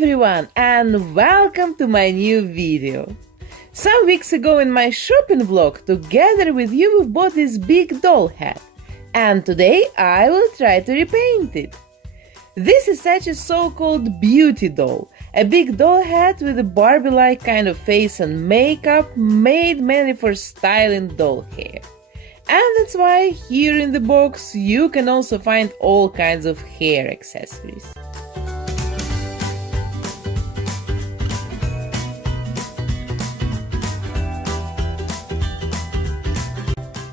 everyone and welcome to my new video. Some weeks ago in my shopping vlog, together with you we bought this big doll hat, and today I will try to repaint it. This is such a so-called beauty doll, a big doll hat with a Barbie-like kind of face and makeup made mainly for styling doll hair. And that's why here in the box you can also find all kinds of hair accessories.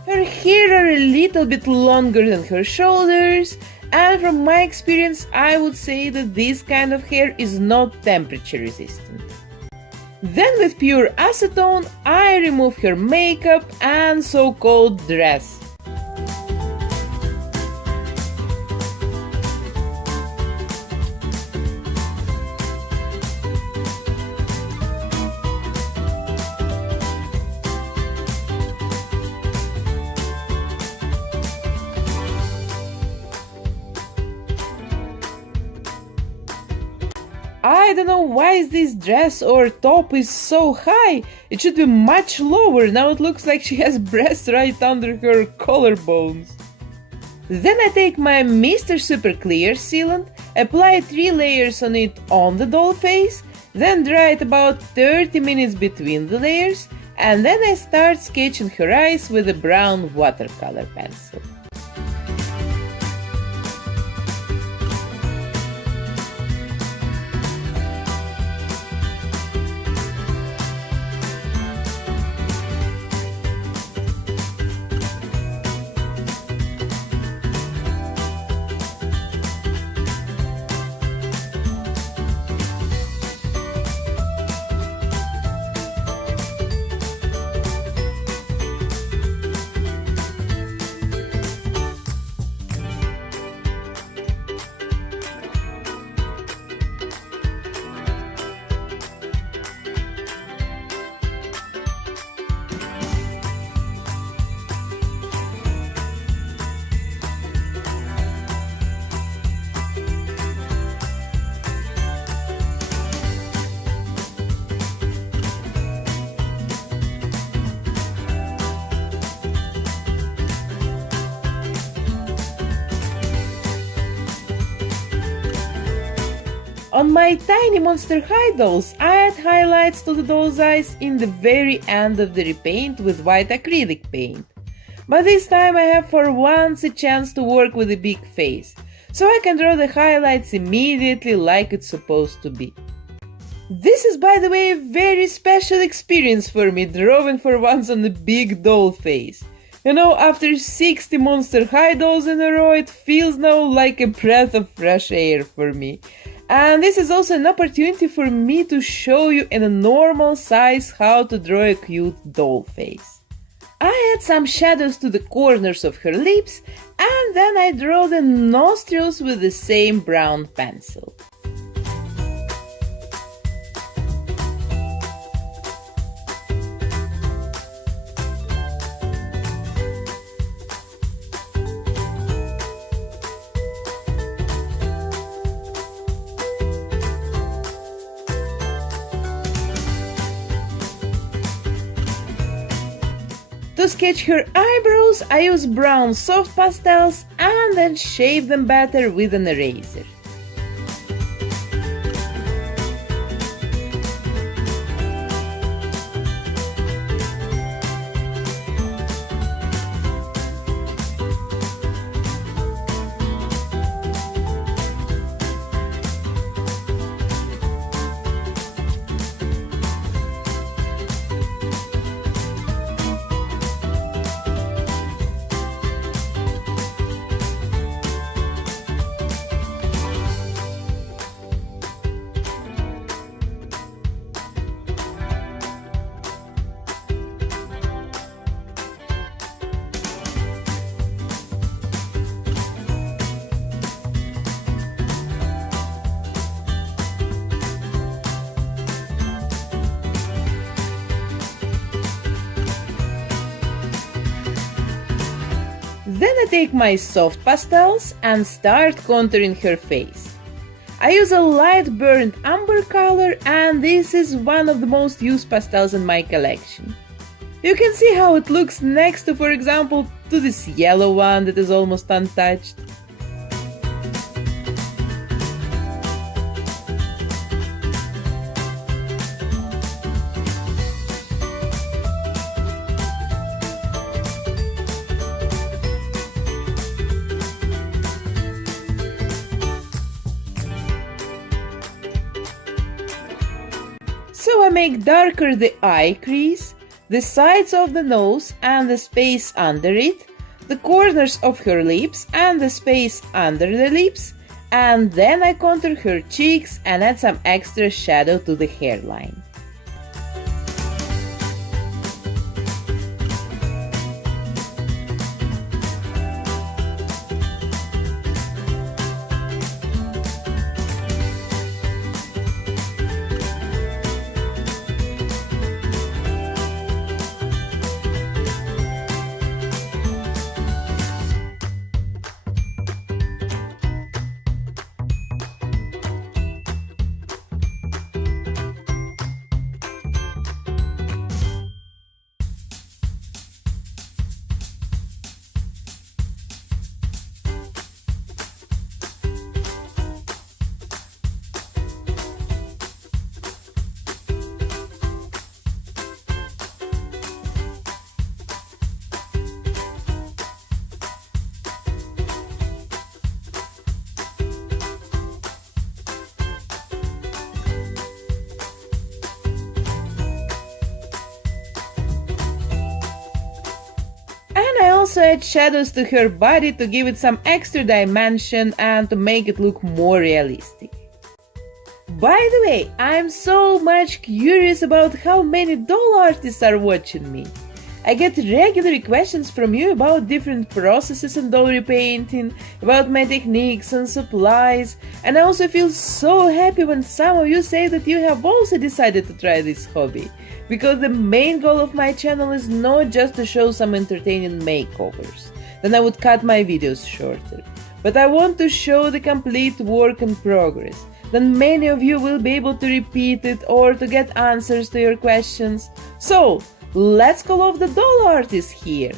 Her hair are a little bit longer than her shoulders, and from my experience I would say that this kind of hair is not temperature resistant. Then with pure acetone I remove her makeup and so-called dress. I don't know why this dress or top is so high. It should be much lower. Now it looks like she has breasts right under her collarbones. Then I take my Mr. Super Clear sealant, apply 3 layers on it on the doll face, then dry it about 30 minutes between the layers, and then I start sketching her eyes with a brown watercolor pencil. On my tiny Monster High dolls, I add highlights to the doll's eyes in the very end of the repaint with white acrylic paint. But this time I have for once a chance to work with a big face, so I can draw the highlights immediately like it's supposed to be. This is, by the way, a very special experience for me, drawing for once on a big doll face. You know, after 60 Monster High dolls in a row, it feels now like a breath of fresh air for me. And this is also an opportunity for me to show you in a normal size how to draw a cute doll face. I add some shadows to the corners of her lips, and then I draw the nostrils with the same brown pencil. To sketch her eyebrows, I use brown soft pastels and then shape them better with an eraser. Then I take my soft pastels and start contouring her face. I use a light burnt umber color, and this is one of the most used pastels in my collection. You can see how it looks next to, for example, to this yellow one that is almost untouched. So I make darker the eye crease, the sides of the nose and the space under it, the corners of her lips and the space under the lips, and then I contour her cheeks and add some extra shadow to the hairline. And I also add shadows to her body to give it some extra dimension and to make it look more realistic. By the way, I'm so much curious about how many doll artists are watching me. I get regular questions from you about different processes in doll repainting, about my techniques and supplies, and I also feel so happy when some of you say that you have also decided to try this hobby, because the main goal of my channel is not just to show some entertaining makeovers, then I would cut my videos shorter, but I want to show the complete work in progress. Then many of you will be able to repeat it or to get answers to your questions. So, let's call off the doll artist here.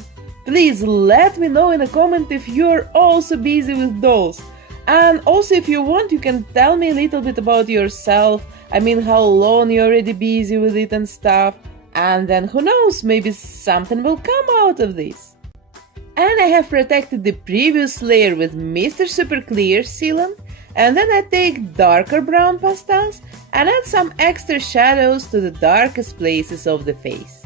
Please let me know in a comment if you're also busy with dolls. And also if you want, you can tell me a little bit about yourself. I mean, how long you're already busy with it and stuff. And then who knows, maybe something will come out of this. And I have protected the previous layer with Mr. Super Clear sealant. And then I take darker brown pastels and add some extra shadows to the darkest places of the face.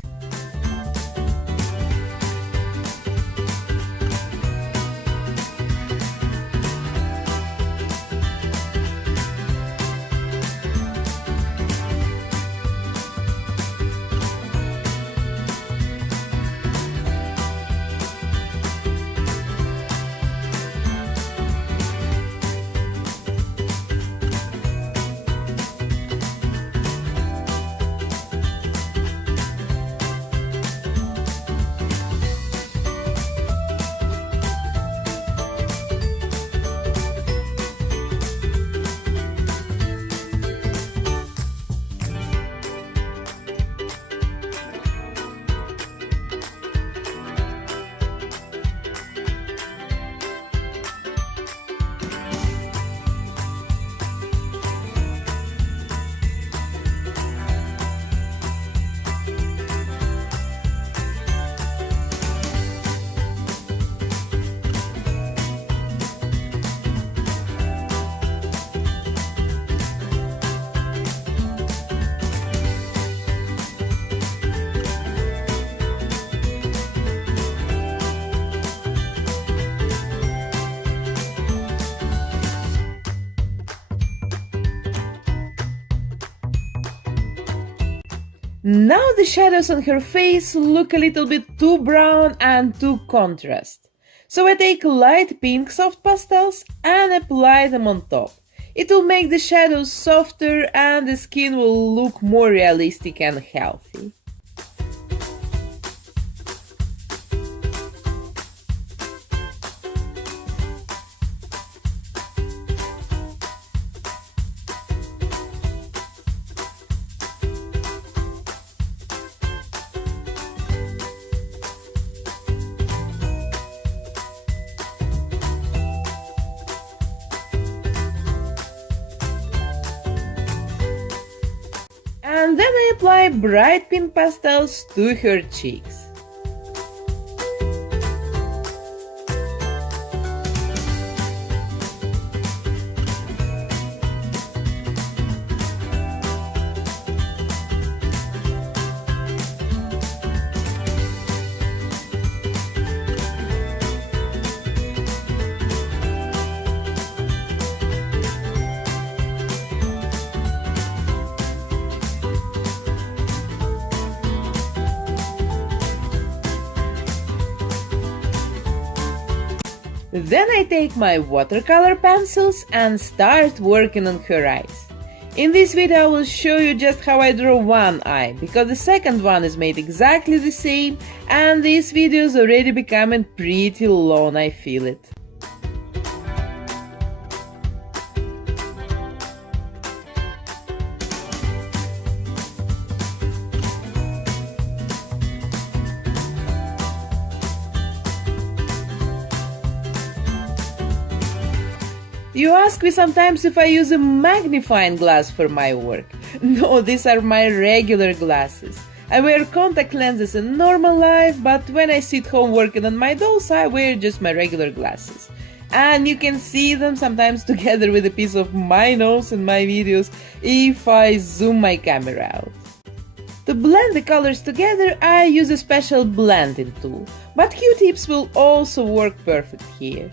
Now the shadows on her face look a little bit too brown and too contrast. So I take light pink soft pastels and apply them on top. It will make the shadows softer and the skin will look more realistic and healthy. and then I apply bright pink pastels to her cheeks. Then I take my watercolor pencils and start working on her eyes. In this video I will show you just how I draw one eye, because the second one is made exactly the same and this video is already becoming pretty long, I feel it. You ask me sometimes if I use a magnifying glass for my work. No, these are my regular glasses. I wear contact lenses in normal life, but when I sit home working on my dolls, I wear just my regular glasses. And you can see them sometimes together with a piece of my nose in my videos if I zoom my camera out. To blend the colors together, I use a special blending tool, but Q-tips will also work perfect here.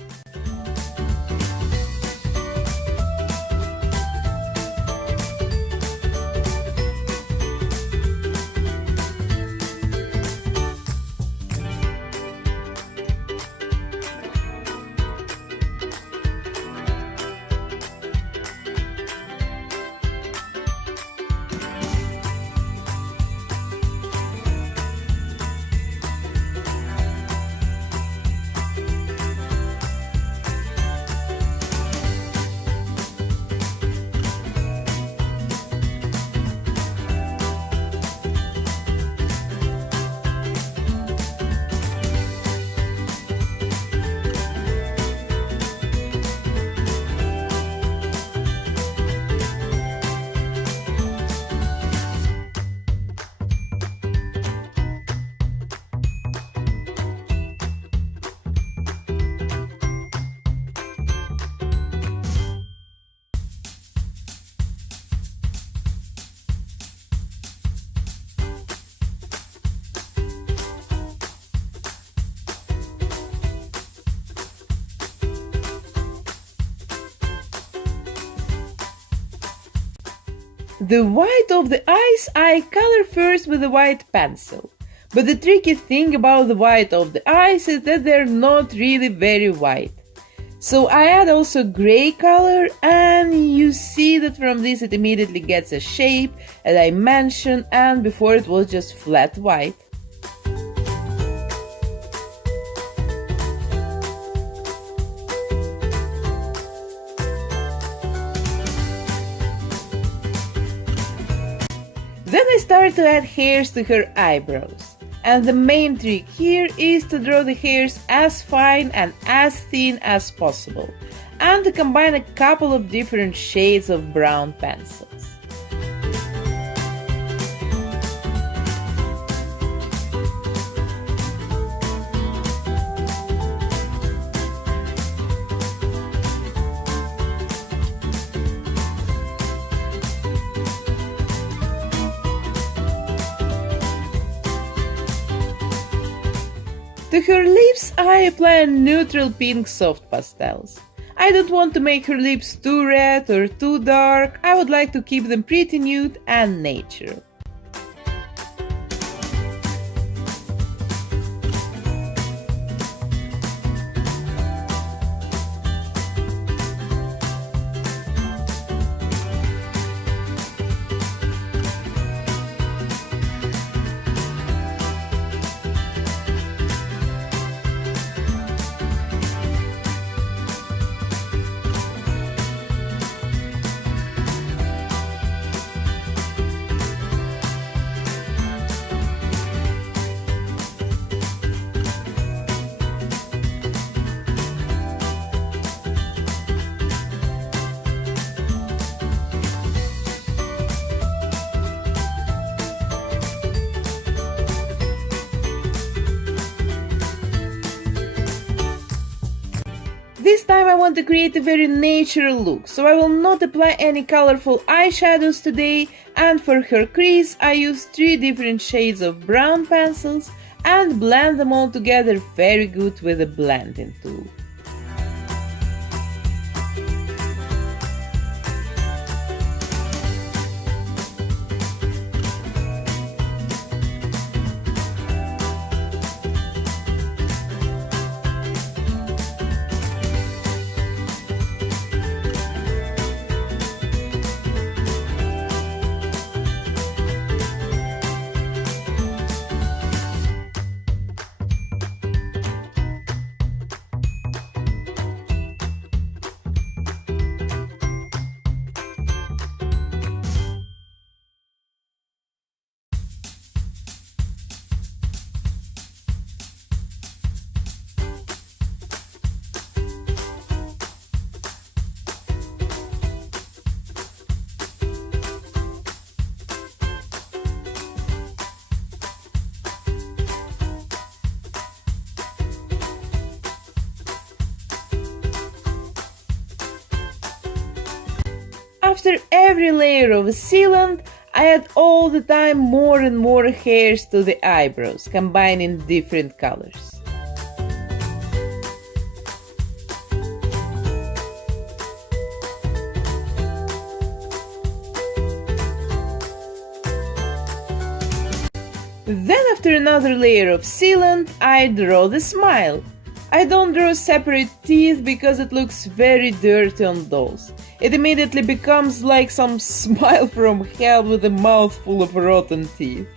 The white of the eyes I color first with a white pencil. But the tricky thing about the white of the eyes is that they're not really very white. So I add also gray color, and you see that from this it immediately gets a shape, as I mentioned, and before it was just flat white. Then I start to add hairs to her eyebrows. And the main trick here is to draw the hairs as fine and as thin as possible, and to combine a couple of different shades of brown pencils. To her lips, I apply neutral pink soft pastels. I don't want to make her lips too red or too dark, I would like to keep them pretty nude and natural. time I want to create a very natural look, so I will not apply any colorful eyeshadows today, and for her crease I use 3 different shades of brown pencils and blend them all together very good with a blending tool. After every layer of a sealant, I add all the time more and more hairs to the eyebrows, combining different colors. Then after another layer of sealant, I draw the smile. I don't draw separate teeth because it looks very dirty on dolls. It immediately becomes like some smile from hell with a mouth full of rotten teeth.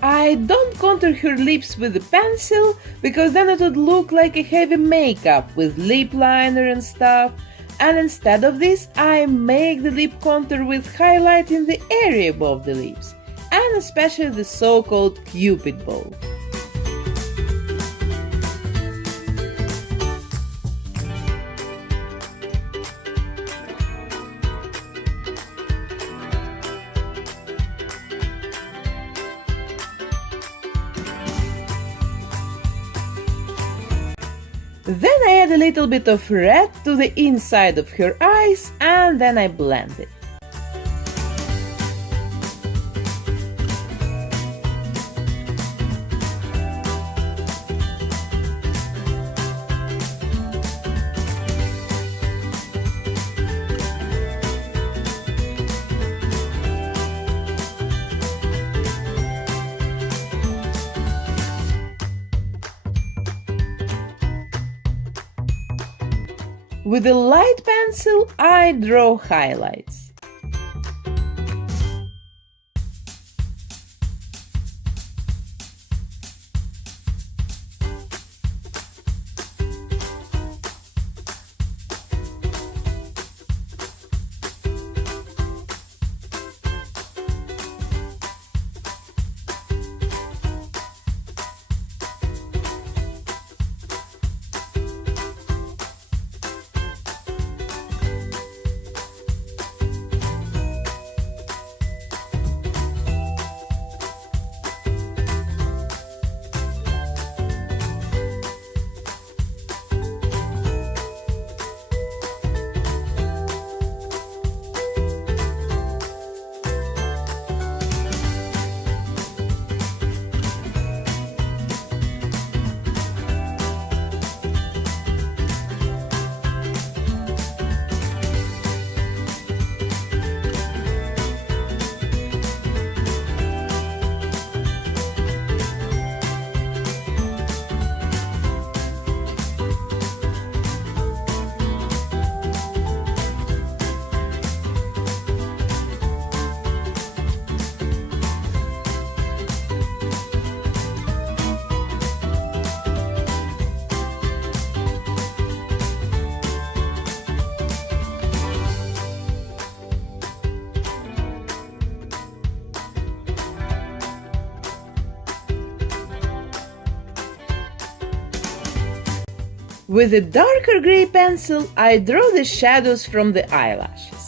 I don't contour her lips with a pencil because then it would look like a heavy makeup with lip liner and stuff, and instead of this I make the lip contour with highlighting the area above the lips, and especially the so-called cupid bow. Then I add a little bit of red to the inside of her eyes and then I blend it. With a light pencil, I draw highlights. With a darker gray pencil, I draw the shadows from the eyelashes.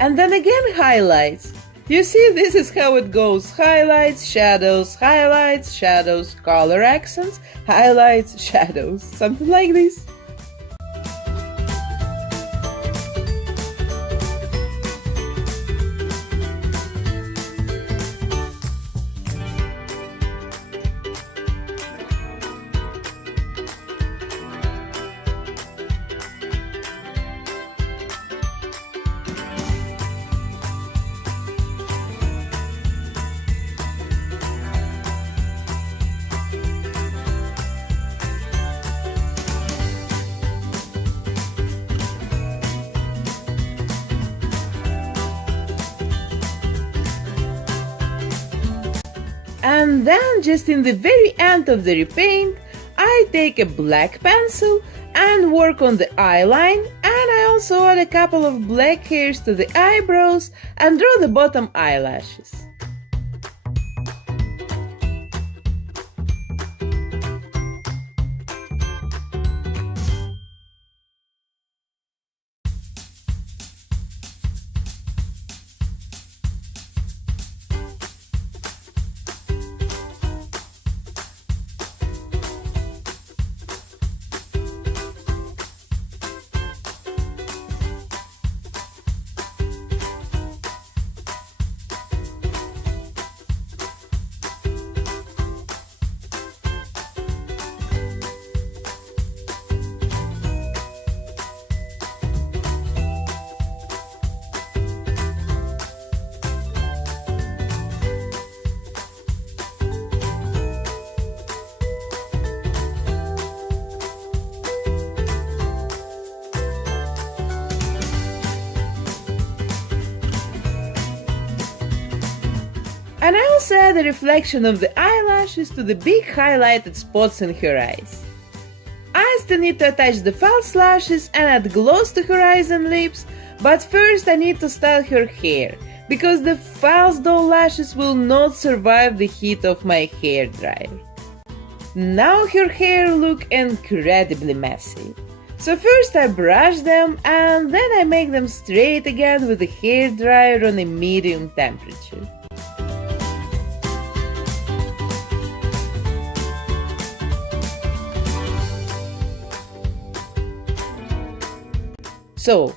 And then again highlights. You see, this is how it goes. Highlights, shadows, color accents, highlights, shadows. Something like this. And then, just in the very end of the repaint, I take a black pencil and work on the eyeline, and I also add a couple of black hairs to the eyebrows and draw the bottom eyelashes. And I also add a reflection of the eyelashes to the big highlighted spots in her eyes. I still need to attach the false lashes and add gloss to her eyes and lips, but first I need to style her hair, because the false doll lashes will not survive the heat of my hair dryer. Now her hair looks incredibly messy. So first I brush them and then I make them straight again with the hair dryer on a medium temperature. So,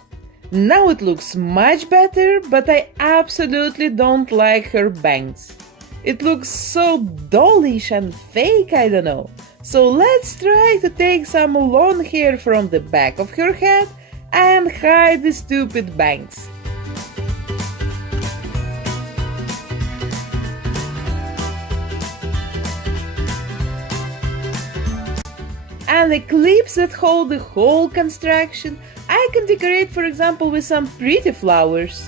now it looks much better, but I absolutely don't like her bangs. It looks so dollish and fake, I don't know. So let's try to take some long hair from the back of her head and hide the stupid bangs. And the clips that hold the whole construction, I can decorate, for example, with some pretty flowers.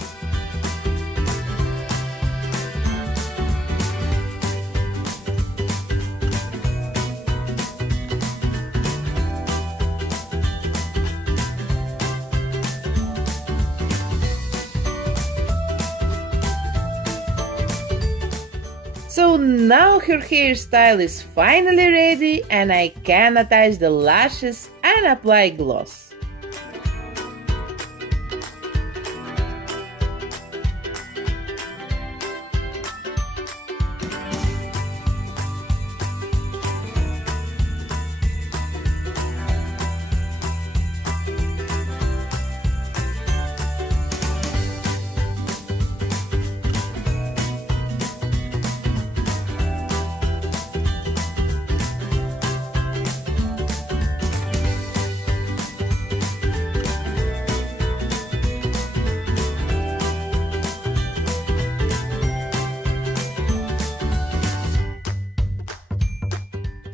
So now her hairstyle is finally ready and I can attach the lashes and apply gloss.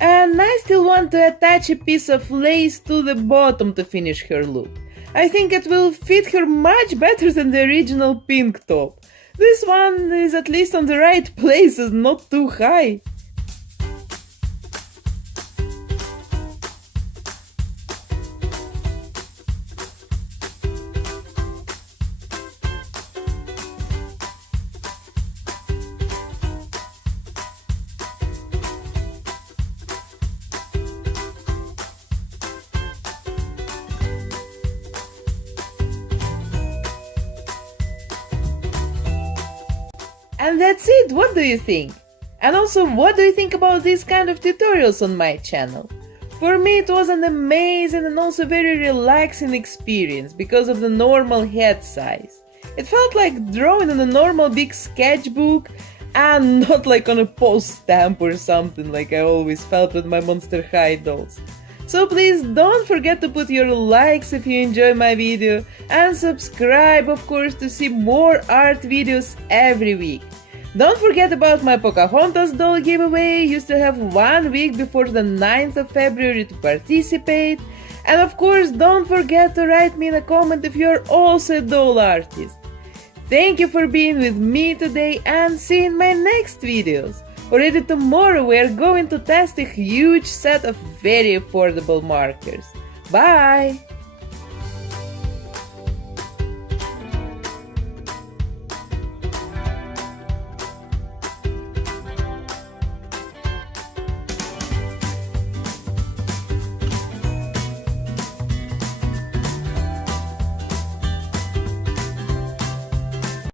And I still want to attach a piece of lace to the bottom to finish her look. I think it will fit her much better than the original pink top. This one is at least on the right places, not too high. And that's it, what do you think? And also, what do you think about these kind of tutorials on my channel? For me it was an amazing and also very relaxing experience because of the normal head size. It felt like drawing on a normal big sketchbook and not like on a post stamp or something like I always felt with my Monster High dolls. So please don't forget to put your likes if you enjoy my video and subscribe of course to see more art videos every week. Don't forget about my Pocahontas doll giveaway, you still have 1 week before the 9th of February to participate. And of course don't forget to write me in a comment if you're also a doll artist. Thank you for being with me today and see you in my next videos. Already tomorrow we are going to test a huge set of very affordable markers. Bye!